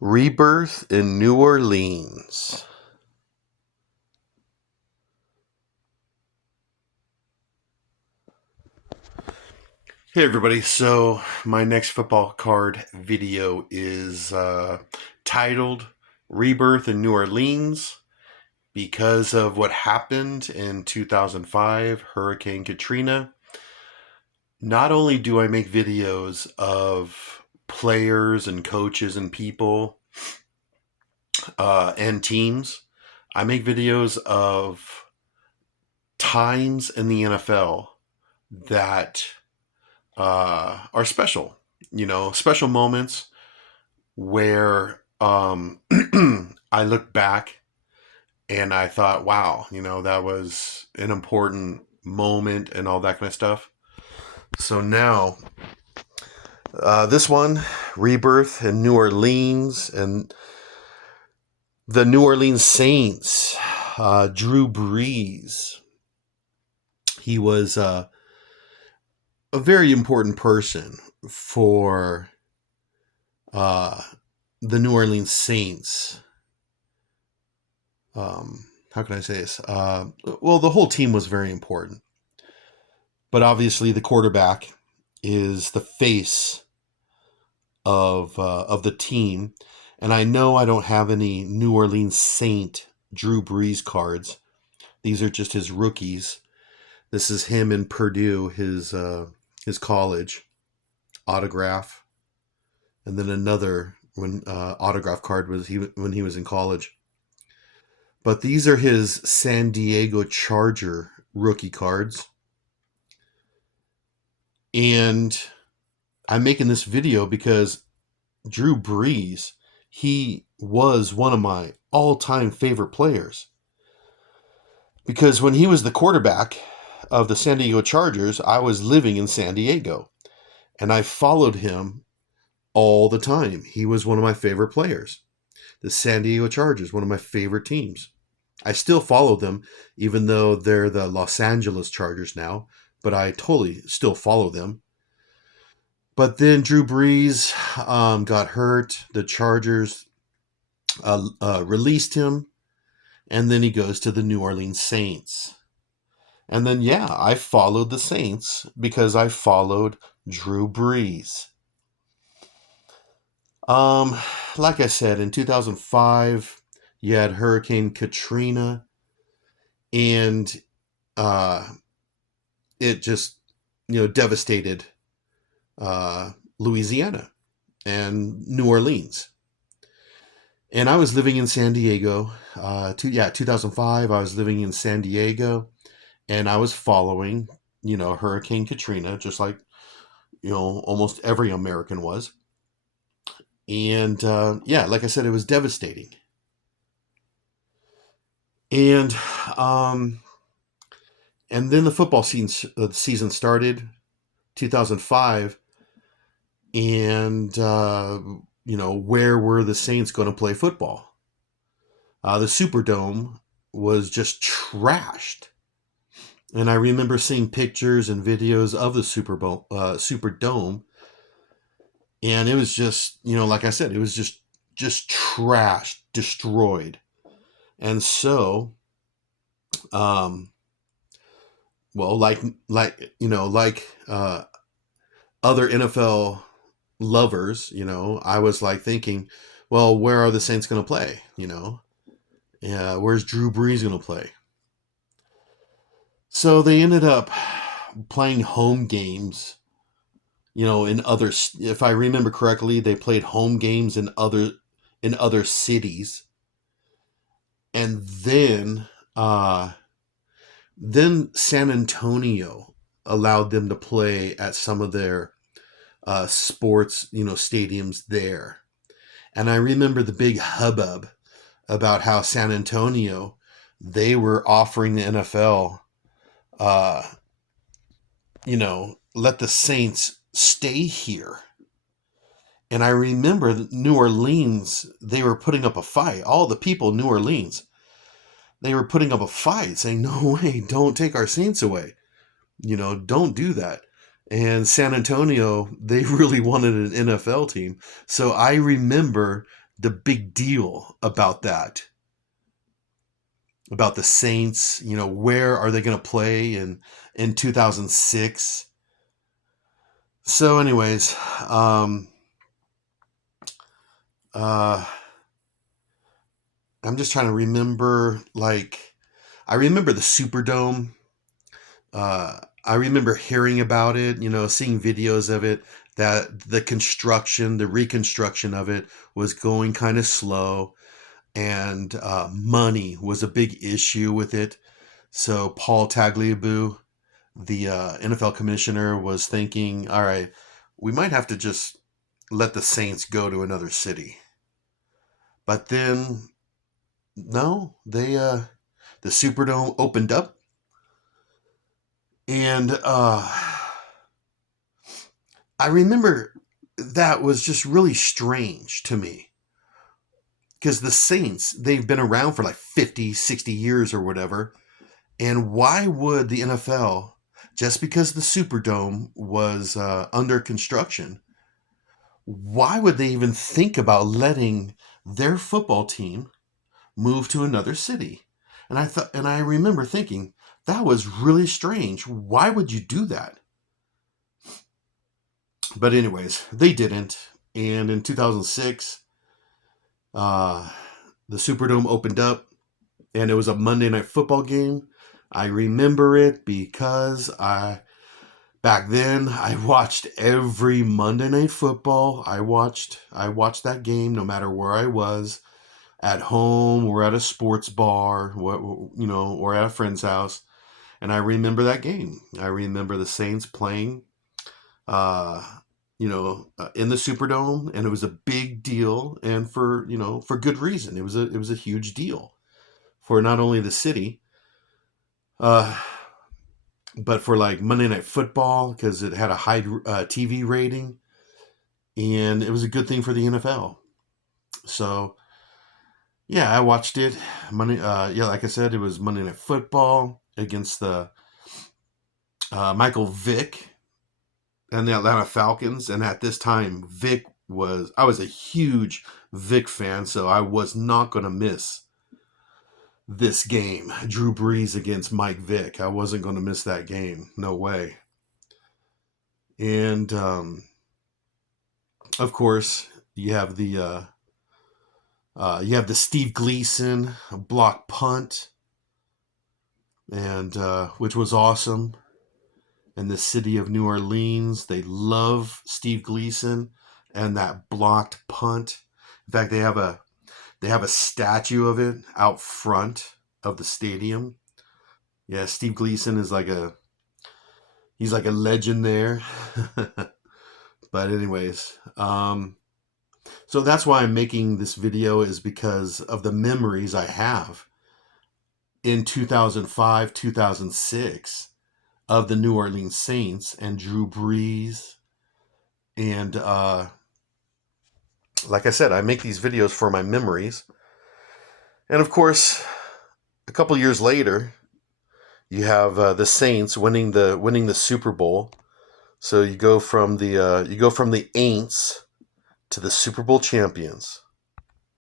Rebirth in New Orleans. Hey everybody, so my next football card video is titled Rebirth in New Orleans because of what happened in 2005, Hurricane Katrina. Not only do I make videos of players and coaches and people and teams, I make videos of times in the NFL that are special. Special moments where I look back and I thought, wow, that was an important moment and all that kind of stuff. So now, this one, Rebirth in New Orleans, and the New Orleans Saints, Drew Brees. He was a very important person for the New Orleans Saints. How can I say this? Well, the whole team was very important, but obviously the quarterback is the face of the team. And I know I don't have any New Orleans Saint Drew Brees cards. These are just his rookies. This is him in Purdue, his college autograph, and then another autograph card was when he was in college. But these are his San Diego Charger rookie cards. And I'm making this video because Drew Brees, he was one of my all-time favorite players. Because when he was the quarterback of the San Diego Chargers, I was living in San Diego. And I followed him all the time. He was one of my favorite players. The San Diego Chargers, one of my favorite teams. I still follow them, even though they're the Los Angeles Chargers now, but I totally still follow them. But then Drew Brees got hurt. The Chargers released him, and then he goes to the New Orleans Saints. And then, I followed the Saints because I followed Drew Brees. Like I said, in 2005, you had Hurricane Katrina, and it just, devastated Louisiana and New Orleans. And I was living in San Diego. 2005, I was living in San Diego, and I was following, Hurricane Katrina, just like, almost every American was. And like I said, it was devastating. And then the football season started, 2005, and where were the Saints going to play football? The Superdome was just trashed. And I remember seeing pictures and videos of the Superdome, and it was just, like I said, it was just trashed, destroyed. And so, well, like other NFL lovers, I was like thinking, well, where are the Saints going to play? Where's Drew Brees going to play? So they ended up playing home games, in other. If I remember correctly, they played home games in other cities, and then San Antonio allowed them to play at some of their sports, stadiums there. And I remember the big hubbub about how San Antonio, they were offering the NFL, let the Saints stay here. And I remember New Orleans, they were putting up a fight. All the people in New Orleans, they were putting up a fight saying, no way, don't take our Saints away. Don't do that. And San Antonio, they really wanted an NFL team. So I remember the big deal about that, about the Saints. You know, where are they going to play in 2006? So, anyways, uh, I'm just trying to remember. Like, I remember the Superdome. I remember hearing about it, you know, seeing videos of it, that the construction, the reconstruction of it was going kind of slow, and money was a big issue with it. So Paul Tagliabue, the NFL commissioner, was thinking, all right, we might have to just let the Saints go to another city. But then, no, the Superdome opened up, and I remember that was just really strange to me, because the Saints, they've been around for like 50, 60 years or whatever. And why would the NFL, just because the Superdome was under construction, why would they even think about letting their football team move to another city? And I remember thinking that was really strange. Why would you do that? But anyways, they didn't. And in 2006, uh, the Superdome opened up, and it was a Monday Night Football game. I remember it because back then I watched every Monday Night Football. I watched that game no matter where I was, at home or at a sports bar, or at a friend's house. And I remember that game. I remember the Saints playing, uh, in the Superdome, and it was a big deal, and for good reason. It was a huge deal for not only the city, uh, but for like Monday Night Football, because it had a high TV rating, and it was a good thing for the NFL. So yeah, I watched it. Yeah, like I said, it was Monday Night Football against the Michael Vick and the Atlanta Falcons. And at this time, I was a huge Vick fan, so I was not going to miss this game. Drew Brees against Mike Vick. I wasn't going to miss that game. No way. And of course, you have the Steve Gleason block punt, and which was awesome. In the city of New Orleans, they love Steve Gleason and that blocked punt. In fact, they have a statue of it out front of the stadium. Yeah, Steve Gleason is he's like a legend there. But anyways, so that's why I'm making this video, is because of the memories I have in 2005, 2006 of the New Orleans Saints and Drew Brees. And like I said, I make these videos for my memories. And of course, a couple years later, you have the Saints winning the Super Bowl. So you go from the Aints to the Super Bowl champions.